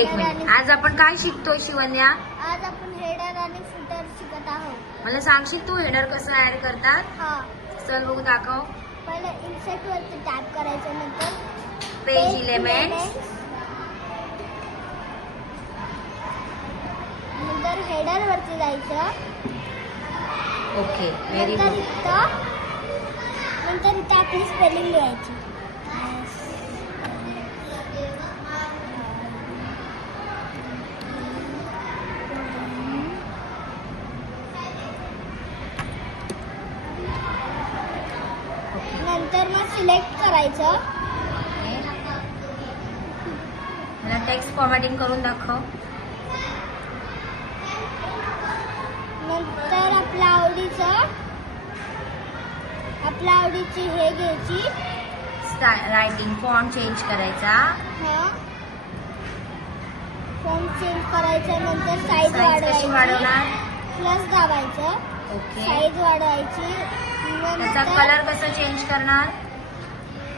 एक मिनिट. आज आपण काय शिकतोय शिवन्या आज आपण हेडर आणि फुटर शिकत आहोत. मला सांगशील तू हेडर कसं ऍड करतात? हा. चल बघू दाखव. पहिले इन्सर्ट वरती टॅप करायचं नंतर. पेज इलेमेंट नंतर हेडर वरती जायचं. ओके व्हेरी नंतर गुड नंतर इथं स्पेलिंग लिहायची. नंतर मग सिलेक्ट करायचं. मला टेक्स्ट फॉर्मॅटिंग करून दाखव. नंतर आपल्या आवडीचं आपल्या आवडीची हे घ्यायची. रायटिंग फॉन्ट चेंज करायचा. हा. फॉर्म चेंज करायचं नंतर साईज वाढवायची. वाढवणार? प्लस दाबायचं. ओके साईज वाढवायची. त्याचा कलर कसा चेंज करणार?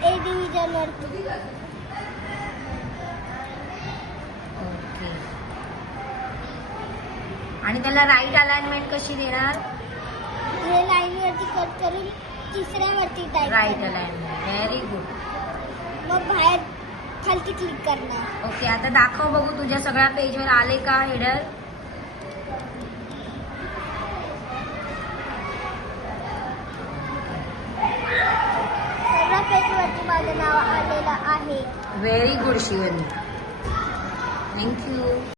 ए डिव्हिजन वरती ओके आणि त्याला राईट अलाइनमेंट कशी देणार? हे लाईन वरती कट करून तिसऱ्या वरती type right alignment very good मग बाहेर खालती क्लिक करणार. ओके आता दाखव बघू तुझ्या सगळ्या पेजवर आले का हेडर माझं नाव आलेलं आहे व्हेरी गुड शिवनी थँक्यू